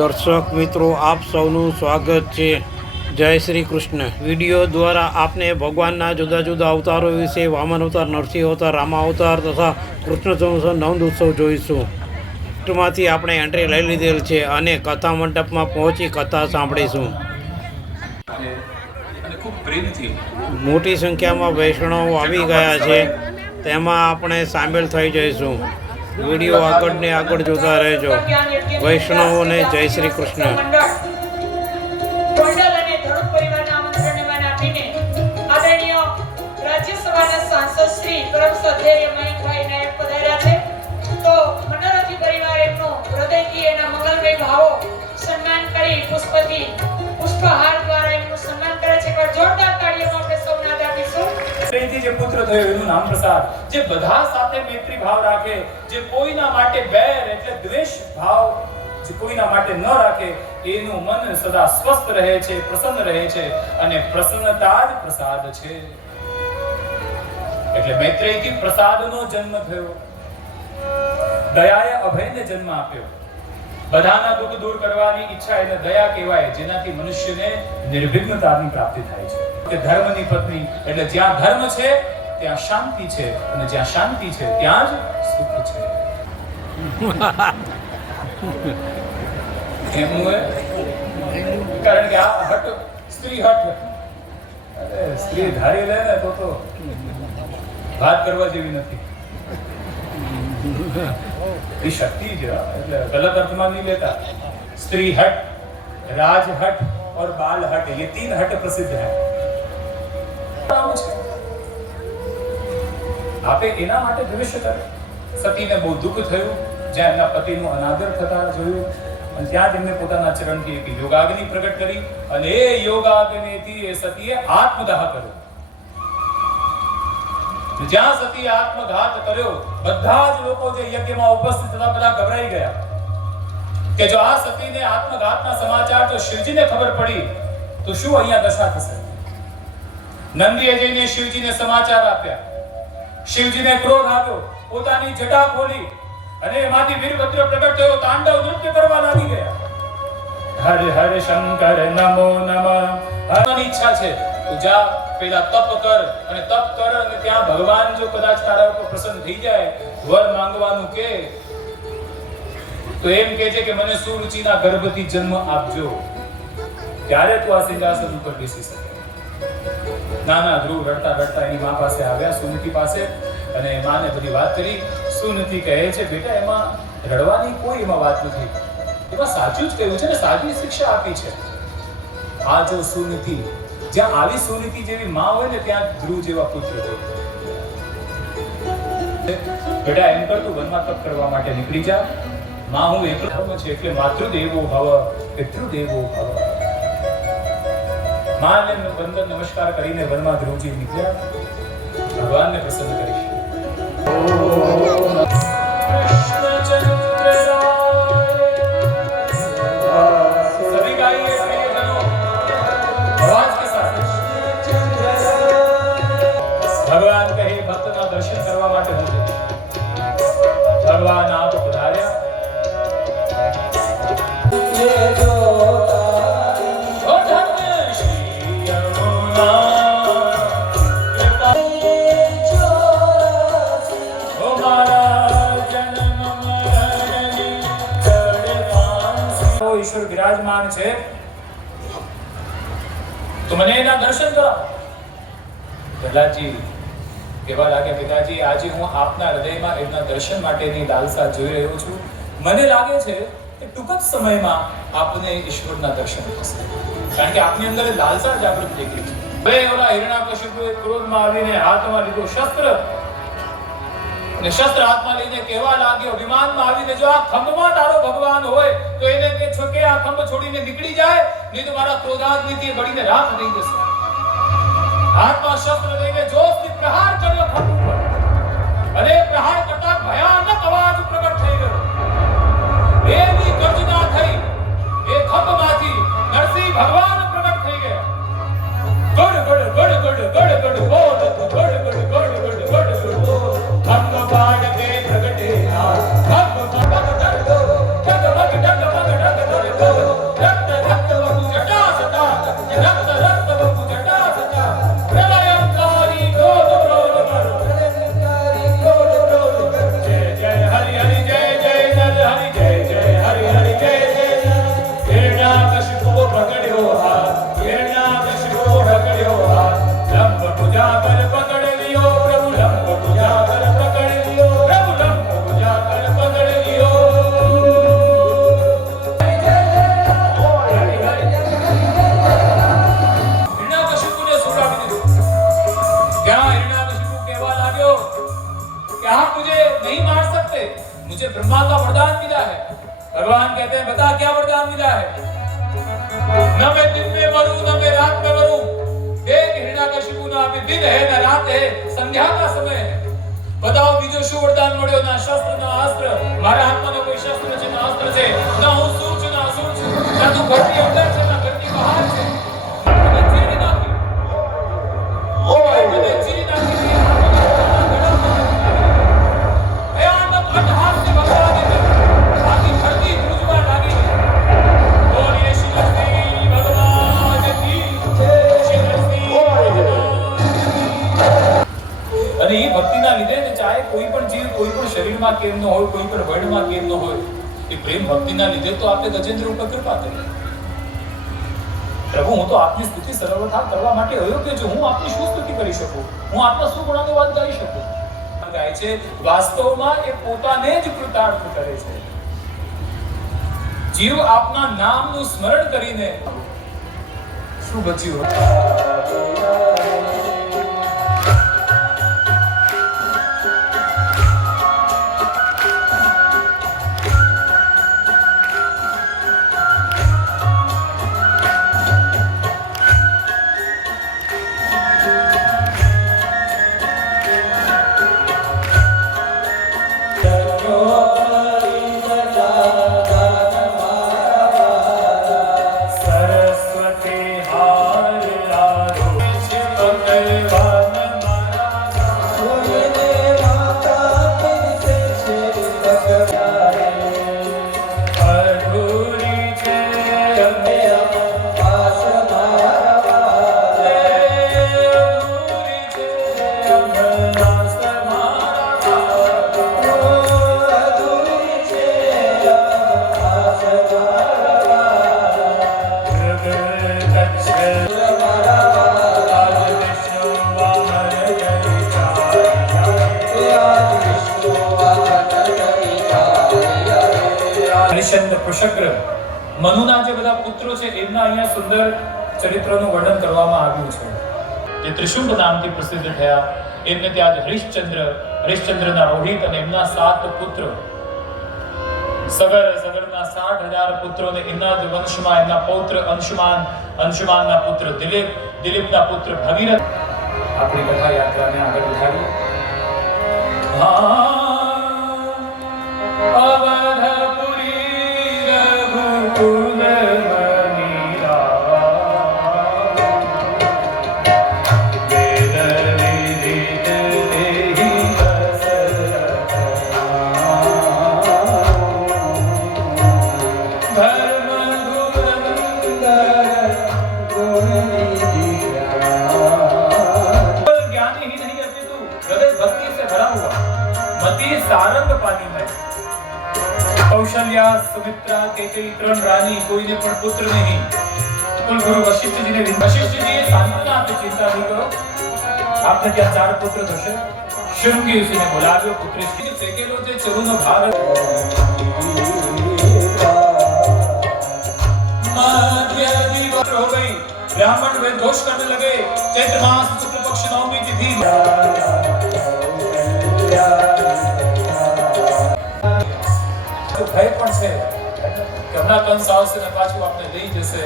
દર્શક મિત્રો, આપ સૌનું સ્વાગત છે. જય શ્રી કૃષ્ણ. વીડિયો દ્વારા આપને ભગવાનના જુદા જુદા અવતારો વિશે વામન અવતાર, નરસિંહ અવતાર, રામા અવતાર તથા કૃષ્ણ જન્મોત્સવ નવદ ઉત્સવ જોઈશું. માંથી આપણે એન્ટ્રી લઈ લીધેલ છે અને કથા મંડપમાં પહોંચી કથા સાંભળીશું. મોટી સંખ્યામાં વૈષ્ણવો આવી ગયા છે. તેમાં આપણે સામેલ થઈ જઈશું. વીડિયો આગળ ને આગળ જોતા રહેજો. વૈષ્ણવોને જય શ્રી કૃષ્ણ. રાજ્યસભાના સાંસદ શ્રી પરમ શ્રદ્ધેય મયંકભાઈ નાયક પધાર્યા છે. તો મનોરથી પરિવાર એમનો હૃદયથી એના મંગલમય ભાવો સન્માન કરી પુષ્પથી પુષ્પહાર દ્વારા એમનું સન્માન કરે છે. પણ જોરદાર તાળીઓનો આપણે પ્રેમથી જે પુત્ર થયો, એનું નામ પ્રસાદ. જે બધા સાથે મૈત્રી ભાવ રાખે, જે કોઈના માટે બેર એટલે દ્વેષ ભાવ જે કોઈના માટે ન રાખે, એનું મન સદા સ્વસ્થ રહે છે, પ્રસન્ન રહે છે અને પ્રસન્નતા જ પ્રસાદ છે. એટલે મૈત્રીથી પ્રસાદનો જન્મ થયો. દયાએ અભયને જન્મ આપ્યો. બધાના દુઃખ દૂર કરવાની ઈચ્છા એટલે દયા કહેવાય, જેનાથી મનુષ્યને નિર્વિઘ્નતાની પ્રાપ્તિ થાય છે. કે ધર્મની પત્ની, એટલે જ્યાં ધર્મ છે, ત્યાં શાંતિ છે, અને જ્યાં શાંતિ છે, ત્યાં જ સુખ છે. એમનું કારણ કે આ હટ, સ્ત્રી હટ. સ્ત્રી ધારી લે ને તો તો વાત કરવા જેવી નથી. એ શક્તિ છે હા. એટલે ગલત અર્થમાં નહીં લેતા स्त्री हट राज हट और बाल हट ये तीन हट प्रसिद्ध है નામ છે. આપે એના માટે ભવિષ્ય કરે સતીને બહુ દુઃખ થયું જ્યાં એમના પતિનું અનાદર થતા જોયું અને ત્યાં જ એમને પોતાના ચરણથી એક યોગાગ્નિ પ્રગટ કરી અને એ યોગાગ્નિથી એ સતીએ આત્મદાહ કર્યો જ્યાં સતીએ આત્મઘાત કર્યો બધા જ લોકો જે યજ્ઞમાં ઉપસ્થિત હતા બધા ગભરાઈ ગયા કે જો આ સતીને આત્મઘાતના સમાચાર જો શિવજીને ખબર પડી તો શું અહીંયા દશા થશે નંદીએ જઈને શિવજીને સમાચાર આપ્યા શિવજીને ક્રોધ આવ્યો પોતાની જટા ખોલી અને એમાંથી વીરભદ્ર પ્રગટ થયો. તાંડવ નૃત્ય કરવા લાગી ગયા. હરે હરે શંકર નમો નમઃ. હરવાની ઈચ્છા છે તો જા. પેલા તપ કર અને તપ કર અને ત્યાં ભગવાન જો કદાચ તારા ઉપર પ્રસન્ન થઈ જાય, વર માંગવાનું કે, તો એમ કે છે કે મને સુરુચિના ગર્ભથી જન્મ આપજો. ત્યારે તું આ સિંહાસન ઉપર બેસી શકે. નાના ધ્રુવ રડતા રડતા એની મા પાસે આવ્યા સુનતી પાસે અને માને બધી વાત કરી. સુનતી કહે છે, બેટા, એમાં રડવાની કોઈ એમાં વાત નથી. એમાં સાચું જ કહ્યું છે ને, સાચી શિક્ષા આપી છે. આ જો સુનીતિ જ્યાં આવી સુનીતિ જેવી માં હોય ને, ત્યાં ધ્રુવ જેવા પુત્ર હોય. બેટા, એમ કર તું વનમાં તપ કરવા માટે નીકળી જા. માં હું એકલો ધર્મ છે એટલે માતૃદેવો ભવ, પિતૃદેવો ભવ. માને વંદન નમસ્કાર કરીને વનમાં ધ્રુવજી નીકળ્યા. ભગવાનને પ્રસન્ન કરીશ. सभी ઈશ્વર વિરાજમાન છે. તો મને એના દર્શન કરો. પ્રહલાદજી, કહેવા લાગે પિતાજી, આજે હું આપના હૃદયમાં એમના દર્શન માટેની લાલસા જોઈ રહ્યો છું. મને લાગે છે કે ટૂંક જ સમયમાં આપને ઈશ્વરના દર્શન થશે. કારણ કે આપની અંદર લાલસા જાગૃત થઈ ગઈ છે. હવે ઓલા હિરણાકશિપુએ ક્રોધમાં આવીને હાથમાં લીધો શસ્ત્ર. અને શસ્ત્ર હાથમાં લઈને કહેવા લાગ્યો વિમાનમાં આવીને જો આ ખંભમાં તારો ભગવાન હોય, તો એને કે છો કે આ ખંભ છોડીને નીકળી જાય નહીં તો મારા ક્રોધાગ્નિથી બળીને રાખ થઈ જશે હાથમાં શસ્ત્ર લઈને જોશથી પ્રહાર કર્યો ખંભ ઉપર અને એ પ્રહાર કરતા ભયાનક અવાજ પ્રગટ થઈ ગયો એવી ગર્જના થઈ એ ખંભમાંથી નરસિંહ ભગવાન પ્રગટ થઈ ગયા ગડ ગડ ગડ ગડ ગડ ગડ બોલ ગડ ગડ અને એ ભક્તિના લીધે ને ચાહે કોઈ પણ જીવ કોઈ પણ શરીરમાં કેમ ન હોય કોઈ પણ વર્ણમાં કેમ ન હોય એ પ્રેમ ભક્તિના લીધે તો આપે ગજેન્દ્ર ઉપર કૃપા કરી. પ્રભુ, હું તો આપની સ્તુતિ સર્વથા કરવા માટે અયોગ્ય છું હું આપની શું સ્તુતિ કરી શકું? હું આપના શું ગુણાનુવાદ ગાઈ શકું? ગાય છે, વાસ્તવમાં એ પોતાને જ કૃતાર્થ કરે છે. જીવ આપના નામનું સ્મરણ કરીને શું બચ્યું? હરિશ્ચંદ્ર કૃષગ્ર મનુના જે બધા પુત્રો છે, એમના અહીંયા સુંદર ચરિત્રનું વર્ણન કરવામાં આવ્યું છે. જે ત્રિશુંભ નામથી પ્રસિદ્ધ થયા, એમને ત્યાં હરિશ્ચંદ્ર, હરિશ્ચંદ્રના રોહિત અને એમના સાત પુત્ર. સગર, સગરના સાઠ હજાર પુત્રોને એમના જ વંશમાં, એમના પૌત્ર અંશુમાન, અંશુમાનના પુત્ર દિલીપ, દિલીપના પુત્ર ભગીરથ. આપણી કથા યાત્રાને આગળ વધારીએ. અવધપુરી मति सारंग पानी में कौशल्या सुमित्रा केकई ત્રણ રાની કોઈને પણ પુત્ર નહીં કુલગુરુ વશિષ્ઠજીને વિન- વશિષ્ઠજીએ સાંત્વના આપી ચિંતા નહીં કરો આપને ત્યાં ચાર પુત્ર થશે શૃંગી ઋષિને બોલાવ્યો પુત્રી શ્રી ફેંકેલો જે ચરુનો ભાર मध्य दिवस हो गई ब्राह्मण वे दोष करने लगे चैत्र मास शुक्ल पक्ष नवमी तिथि કે હમણાં કંસ આવશે ને પાછું આપણે લઈ જશે.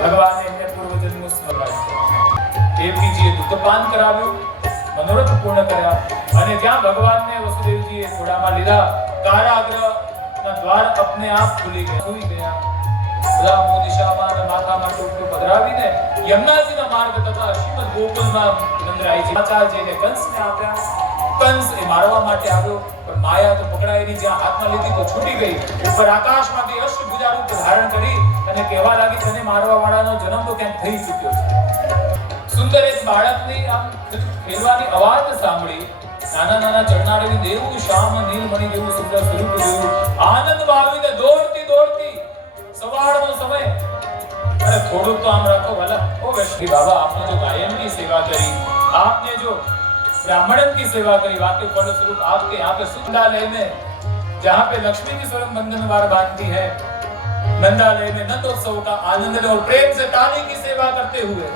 ભગવાન એમને પૂર્વજન્મ સ્મરણ દેવકીજીએ દૂધપાન કરાવ્યું, મનોરથ પૂર્ણ કર્યા અને ત્યાં ભગવાનને વસુદેવજીએ ઘોડામાં લીધા કારાગ્રહ ના દ્વાર અપને આપ ખુલી ગયા. ખુલી ગયા. બધા મોં દિશામાં અને માથામાં ટોપલું પધરાવીને યમુનાજીના માર્ગ તથા શ્રીમદ ગોકુલમાં નંદરાયજી આચાર્યજીને કંસને આપ્યા. કંસ એ મારવા માટે આવ્યો, પણ માયા તો પકડાયેલી જ્યાં હાથમાં લીધી તો છૂટી ગઈ. ઉપર આકાશમાંથી અષ્ટભુજા રૂપ ધારણ કરી અને કહેવા લાગી, તને મારવા વાળાનો જન્મ તો ક્યાંક થઈ ચૂક્યો છે. સુંદર એક બાળકની આમ ખેલવાની અવાજ સાંભળી, નાના નાના ચડનારી દેવું શ્યામ નીલમણી જેવું સુંદર સ્વરૂપ જોયું આનંદ ભાવીને દોડતી દોડતી સવારનો સમય. અને થોડુંક તો આમ રાખો ભલા. ઓ વૈષ્ણવ બાબા, આપને તો ગાયનની સેવા કરી, આપને જો ब्राह्मणन की सेवा करी, वाक्य फल स्वरूप आपके यहाँ पे सुंदालय में, जहाँ पे लक्ष्मी की स्वयं बंधन बार बांधती है। नंदालय में नंदोत्सव का आनंद और प्रेम से ताली की सेवा करते हुए।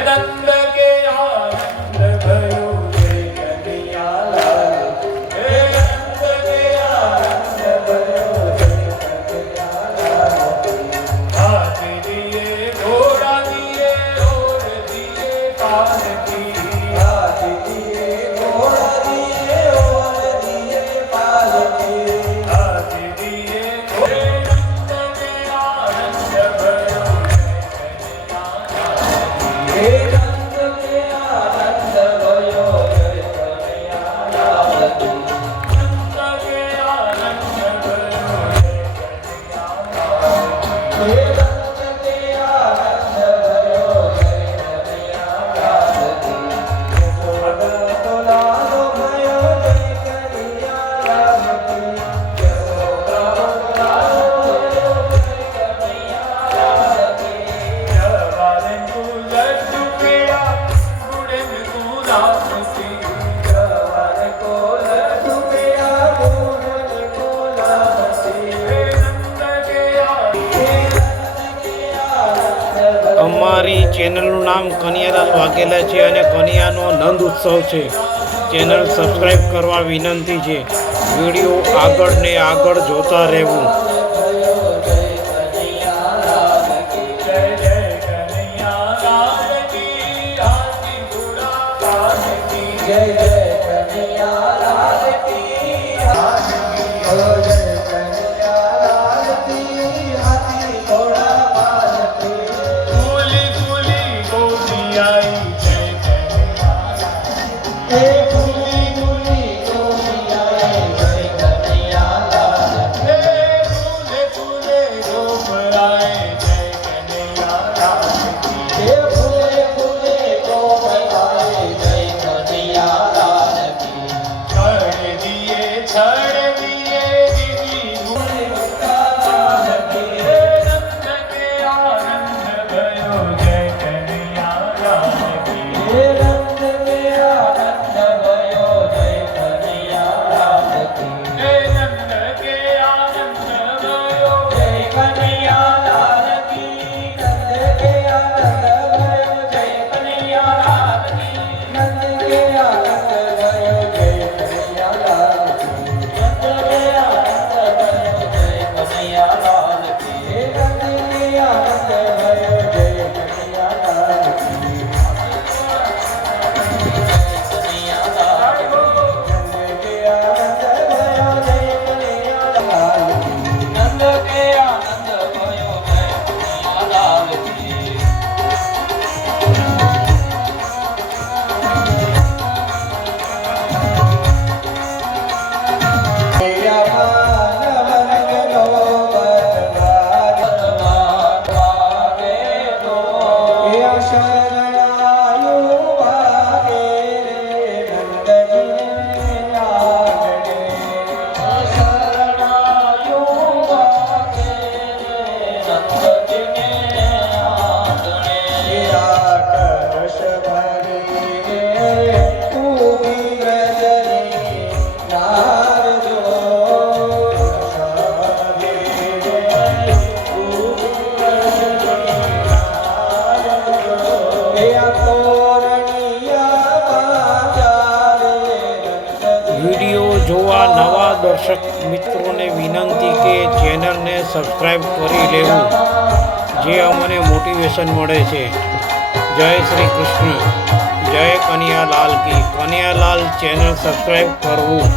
नंद के आनंद રાખેલા છે અને કન્યાનો નંદ ઉત્સવ છે. ચેનલ સબસ્ક્રાઈબ કરવા વિનંતી છે. વીડિયો આગળ ને આગળ જોતા રહેવું. Hallelujah. જોવા નવા દર્શક મિત્રોને વિનંતી કે ચેનલને સબસ્ક્રાઈબ કરી લેવું, જે અમને મોટિવેશન મળે છે. જય શ્રી કૃષ્ણ. જય કન્યાલાલ કી. કન્યાલાલ ચેનલ સબસ્ક્રાઈબ કરવું.